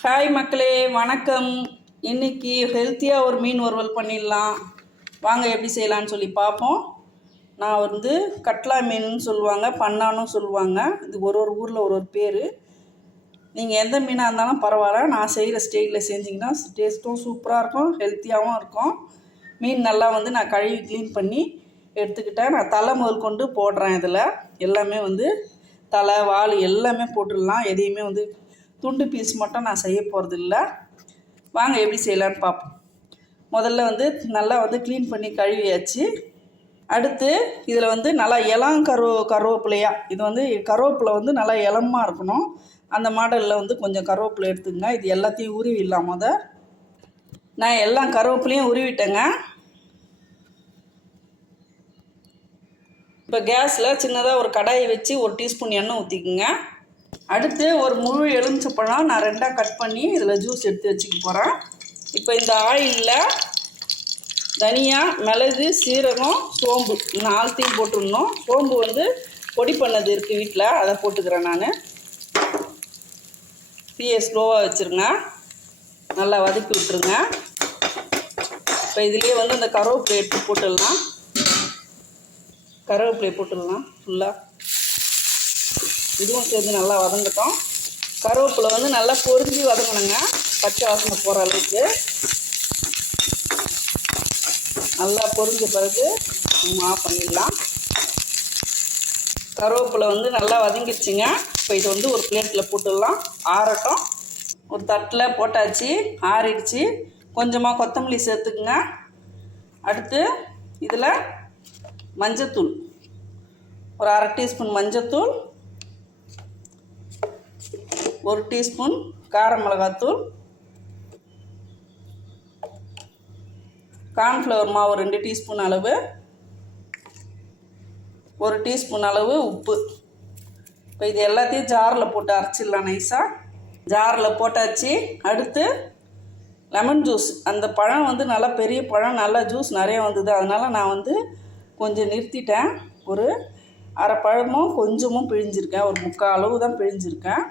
Hi மக்களே வணக்கம். இன்னைக்கு ஹெல்த்தியாக ஒரு மீன் வறுவல் பண்ணிடலாம். வாங்க எப்படி செய்யலாம்னு சொல்லி பார்ப்போம். நான் வந்து கட்லா மீனுன்னு சொல்லுவாங்க பண்ணான்னு சொல்லுவாங்க. இது ஒரு ஒரு ஊரில் ஒரு ஒரு பேர். நீங்கள் எந்த மீனாக இருந்தாலும் பரவாயில்ல. நான் செய்கிற ஸ்டைலில் செஞ்சிங்கன்னா டேஸ்ட்டும் சூப்பராக இருக்கும் ஹெல்த்தியாகவும் இருக்கும். மீன் நல்லா வந்து நான் கழுவி க்ளீன் பண்ணி எடுத்துக்கிட்டேன். நான் தலை முதல் கொண்டு போடுறேன் இதில். எல்லாமே வந்து தலை வால் எல்லாமே போட்டுடலாம். எதையுமே வந்து துண்டு பீஸ் மட்டும் நான் செய்ய போகிறதில்ல வாங்க எப்படி செய்யலான்னு பார்ப்போம். முதல்ல வந்து நல்லா வந்து க்ளீன் பண்ணி கழுவியாச்சு. அடுத்து இதில் வந்து நல்லா இளம் கரு கருவேப்பிலையா? இது வந்து கருவேப்பிலை வந்து நல்லா இளமாக இருக்கணும். அந்த மாடலில் வந்து கொஞ்சம் கருவேப்பிலை எடுத்துங்க. இது எல்லாத்தையும் உருவிடலாம் முத நான் எல்லா கருவேப்பிலையும் உருவிட்டேங்க. இப்போ கேஸில் சின்னதாக ஒரு கடாயை வச்சு ஒரு டீஸ்பூன் எண்ணெய் ஊற்றிக்குங்க அடுத்து ஒரு முழு எலுமிச்சப்பழம் நான் ரெண்டாக கட் பண்ணி இதில் ஜூஸ் எடுத்து வச்சுக்க போகிறேன். இப்போ இந்த ஆயிலில் தனியா மிளகு சீரகம் சோம்பு நாலத்தையும் போட்டுடணும். சோம்பு வந்து பொடி பண்ணது இருக்குது வீட்டில் அதை போட்டுக்கிறேன் நான். தீயை ஸ்லோவாக வச்சுருங்க. நல்லா வதக்கி விட்டுருங்க. இப்போ இதுலேயே வந்து இந்த கருவேப்பிலை எடுத்து போட்டுடலாம். கருவேப்பிலையை போட்டுடலாம் ஃபுல்லாக. இதுவும் சேர்ந்து நல்லா வதங்கட்டும். கருவேப்பிலை வந்து நல்லா பொரிஞ்சு வதங்கணுங்க. பச்சை வாசனை போகிற அளவுக்கு. நல்லா பொரிஞ்ச பிறகு நம்ம ஆஃப் பண்ணிடலாம். கருவேப்பிலை வந்து நல்லா வதங்கிடுச்சுங்க. இப்போ இது வந்து ஒரு பிளேட்டில் போட்டுடலாம். ஆறட்டும். ஒரு தட்டில் போட்டாச்சு. ஆறிடுச்சு. கொஞ்சமாக கொத்தமல்லி சேர்த்துக்குங்க. அடுத்து இதில் மஞ்சத்தூள். ஒரு அரை டீஸ்பூன் மஞ்சத்தூள். ஒரு டீஸ்பூன் கார மிளகாத்தூள் கார்ன்ஃப்ளவர் மாவு ரெண்டு டீஸ்பூன் அளவு ஒரு டீஸ்பூன் அளவு உப்பு. இப்போ இது எல்லாத்தையும் ஜாரில் போட்டு அரைச்சிடலாம் நைஸாக ஜாரில் போட்டாச்சு. அடுத்து லெமன் ஜூஸ். அந்த பழம் வந்து நல்லா பெரிய பழம் நல்லா ஜூஸ் நிறைய வந்தது. அதனால் நான் வந்து கொஞ்சம் நிறுத்திட்டேன். ஒரு அரை பழமும் கொஞ்சமும் பிழிஞ்சிருக்கேன். ஒரு முக்கால் அளவு தான் பிழிஞ்சிருக்கேன்.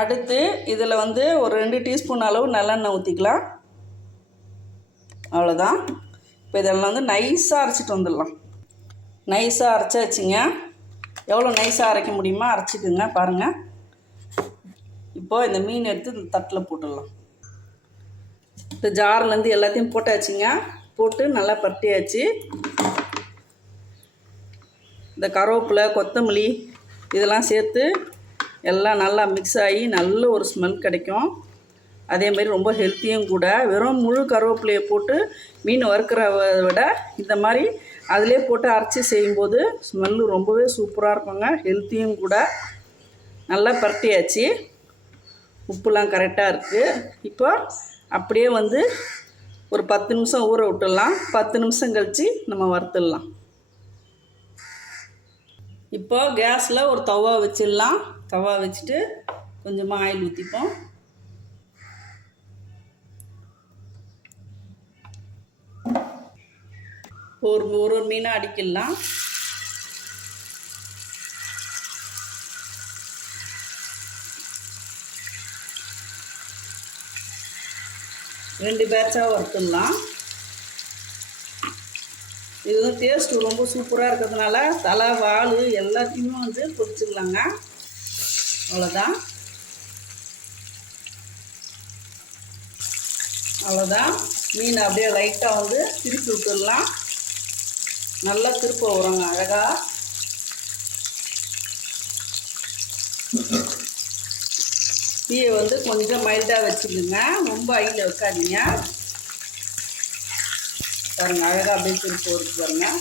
அடுத்து இதில் வந்து ஒரு ரெண்டு டீஸ்பூன் அளவு நல்லெண்ணெய் ஊற்றிக்கலாம். அவ்வளோதான். இப்போ இதெல்லாம் வந்து நைஸாக அரைச்சிட்டு வந்துடலாம். நைஸாக அரைச்சாச்சுங்க எவ்வளோ நைஸாக அரைக்க முடியுமோ அரைச்சிக்குங்க பாருங்கள் இப்போது இந்த மீன் எடுத்து இந்த தட்டில் போட்டுடலாம். இந்த ஜார்லேருந்து எல்லாத்தையும் போட்டாச்சுங்க. போட்டு நல்லா பரட்டியாச்சு. இந்த கருவேப்பிலை கொத்தமல்லி இதெல்லாம் சேர்த்து எல்லாம் நல்லா மிக்ஸ் ஆகி நல்ல ஒரு ஸ்மெல் கிடைக்கும். அதேமாரி ரொம்ப ஹெல்த்தியும் கூட. வெறும் முழு கருவேப்பிலையை போட்டு மீன் வறுக்கிறத விட இந்த மாதிரி அதிலே போட்டு அரைச்சி செய்யும்போது ஸ்மெல்லு ரொம்பவே சூப்பராக இருக்குங்க. ஹெல்த்தியும் கூட. நல்லா பரட்டியாச்சு. உப்புலாம் கரெக்டாக இருக்குது இப்போ அப்படியே வந்து ஒரு பத்து நிமிஷம் ஊற விட்டுடலாம். பத்து நிமிஷம் கழித்து நம்ம வறுத்துடலாம். இப்போ கேஸில் ஒரு தவா வச்சிடலாம். தவா வச்சுட்டு கொஞ்சமாக ஆயில் ஊற்றிப்போம் ஒரு ஒரு ஒரு மீனாக அடிக்கலாம். ரெண்டு பேட்சாக வறுத்துடலாம். இது டேஸ்ட்டு ரொம்ப சூப்பராக இருக்கிறதுனால தலை வால் எல்லாத்தையுமே வந்து பொரிச்சிடலாங்க அவ்வளோதான் அவ்வளோதான் மீன் அப்படியே லைட்டாக வந்து திருப்பி விட்டுடலாம். நல்லா திருப்ப வருங்க அழகாக தீயை வந்து கொஞ்சம் மைல்டாக வச்சுக்கோங்க. ரொம்ப ஐயில் வைக்காதீங்க. பாருங்கள் அழகாக அப்படியே திருப்ப வருது பாருங்கள்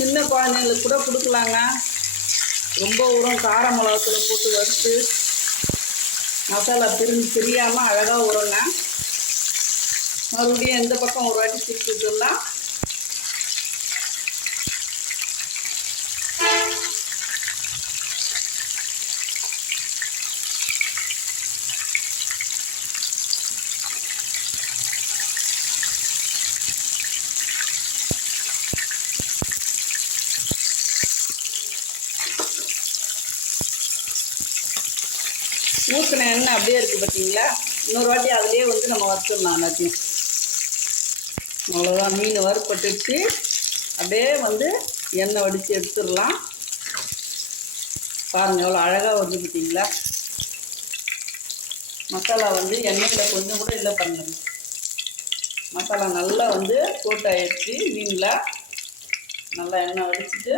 சின்ன குழந்தைங்களுக்கு கூட கொடுக்கலாங்க. ரொம்ப உரம் கார மிளகாத்தூளை போட்டு வறுத்து மசாலா பிரிஞ்சு பிரியாமல் அழகாக உரங்க மறுபடியும் எந்த பக்கம் ஒரு வாட்டி திருப்பி விட்டுடலாம். ஊற்றின எண்ணெய் அப்படியே இருக்குது பார்த்தீங்களா இன்னொரு வாட்டி அதிலே வந்து நம்ம வறுத்துடலாம் எல்லாத்தையும். அவ்வளோதான் மீன் வறுப்பட்டுச்சு அப்படியே வந்து எண்ணெய் வடித்து எடுத்துடலாம். பாருங்கள் எவ்வளோ அழகாக வந்து பார்த்தீங்களா மசாலா வந்து எண்ணெயில் கொஞ்சம் கூட இல்லை பண்ணுங்க மசாலா நல்லா வந்து போட்டாயிடுச்சு மீனில் நல்லா எண்ணெய் வடிச்சிட்டு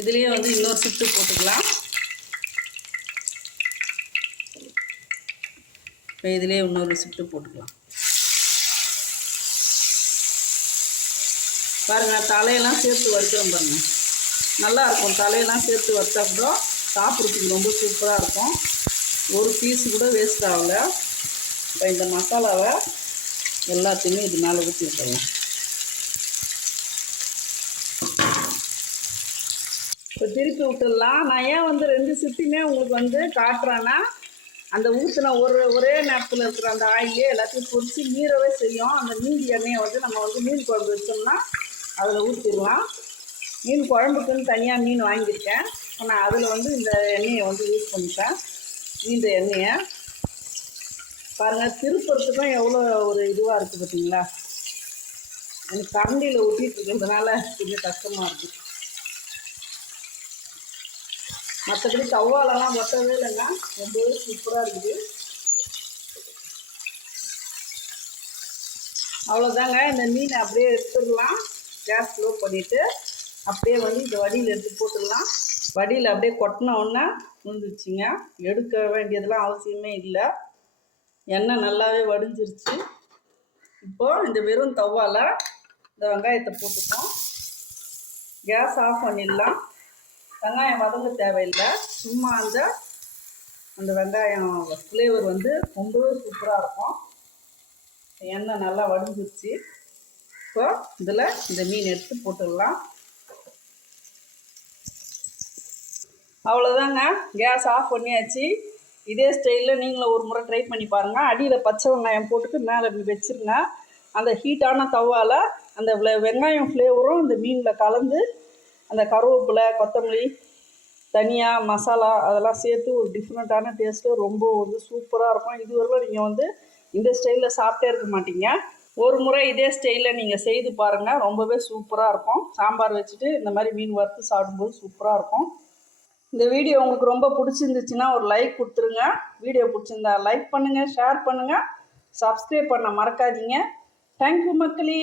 இதுலேயே வந்து இன்னொரு சிட்டு போட்டுக்கலாம். இப்போ இதிலே இன்னொரு சிப்ட்டு போட்டுக்கலாம். பாருங்கள் தலையெல்லாம் சேர்த்து வறுக்கிறோம் பாருங்கள் நல்லா இருக்கும். தலையெல்லாம் சேர்த்து வறுத்தா கூட சாப்பிட்றதுக்கு ரொம்ப சூப்பராக இருக்கும். ஒரு பீஸ் கூட வேஸ்ட் ஆகல. இப்போ இந்த மசாலாவை எல்லாத்தையுமே இது மேலே ஊற்றி விட்டுருவோம் இப்போ திருப்பி விட்டுடலாம். நான் ஏன் வந்து ரெண்டு சிட்டியுமே உங்களுக்கு வந்து காட்டுறேன்னா அந்த ஊற்றின ஒரு ஒரே நேரத்தில் இருக்கிற அந்த ஆயிலே எல்லாத்தையும் பொறிச்சு மீறவே செய்யும். அந்த மீதி எண்ணெயை வந்து நம்ம வந்து மீன் குழம்பு வச்சோம்னா அதில் ஊற்றிடலாம் மீன் குழம்புக்குன்னு தனியாக மீன் வாங்கியிருக்கேன். ஆனால் அதில் வந்து இந்த எண்ணெயை வந்து யூஸ் பண்ணிட்டேன். மீந்த எண்ணெயை. பாருங்கள் திருப்பறத்துக்கும் எவ்வளோ ஒரு இதுவாக இருக்குது பார்த்தீங்களா எனக்கு கரண்டியில் ஊற்றிட்டு இருக்கிறதுனால கொஞ்சம் கஷ்டமாக இருக்குது மற்றபடி தவாலெல்லாம் ஒட்டவே இல்லைங்க. ரொம்பவே சூப்பராக இருக்குது. அவ்வளோதாங்க இந்த மீனை அப்படியே எடுத்துடலாம். கேஸ் ஸ்லோ பண்ணிவிட்டு அப்படியே வந்து இந்த வடியில் எடுத்து போட்டுடலாம். வடியில் அப்படியே கொட்டினோடனே உடனே எடுக்க வேண்டியதெல்லாம் அவசியமே இல்லை. எண்ணெய் நல்லாவே வடிஞ்சிருச்சு. இப்போது இந்த வெறும் தவ்வால இந்த வெங்காயத்தை போட்டுப்போம். கேஸ் ஆஃப் பண்ணிடலாம். வெங்காயம் வதங்க தேவையில்லை. சும்மா அந்த அந்த வெங்காயம் ஃப்ளேவர் வந்து ரொம்பவே சூப்பராக இருக்கும். எண்ணெய் நல்லா வடிஞ்சிருச்சு. இப்போ இதில் இந்த மீன் எடுத்து போட்டுடலாம். அவ்வளோதாங்க கேஸ் ஆஃப் பண்ணியாச்சு. இதே ஸ்டைலில் நீங்களும் ஒரு முறை ட்ரை பண்ணி பாருங்கள் அடியில் பச்சை வெங்காயம் போட்டுட்டு மேலே இப்படி வச்சுருங்க. அந்த ஹீட்டான தவால் அந்த வெங்காயம் ஃப்ளேவரும் இந்த மீனில் கலந்து அந்த கருவேப்பிலை கொத்தமல்லி தனியாக மசாலா அதெல்லாம் சேர்த்து ஒரு டிஃப்ரெண்ட்டான டேஸ்ட்டு ரொம்ப வந்து சூப்பராக இருக்கும். இதுவரைக்கும் நீங்கள் வந்து இந்த ஸ்டைலில் சாப்பிட்டே இருக்க மாட்டீங்க. ஒரு முறை இதே ஸ்டைலில் நீங்கள் செய்து பாருங்கள் ரொம்பவே சூப்பராக இருக்கும். சாம்பார் வச்சுட்டு இந்த மாதிரி மீன் வறுத்து சாப்பிடும்போது சூப்பராக இருக்கும். இந்த வீடியோ உங்களுக்கு ரொம்ப பிடிச்சிருந்துச்சுன்னா ஒரு லைக் கொடுத்துருங்க. வீடியோ பிடிச்சிருந்தா லைக் பண்ணுங்கள் ஷேர் பண்ணுங்கள் சப்ஸ்கிரைப் பண்ண மறக்காதீங்க. தேங்க்யூ மக்களே.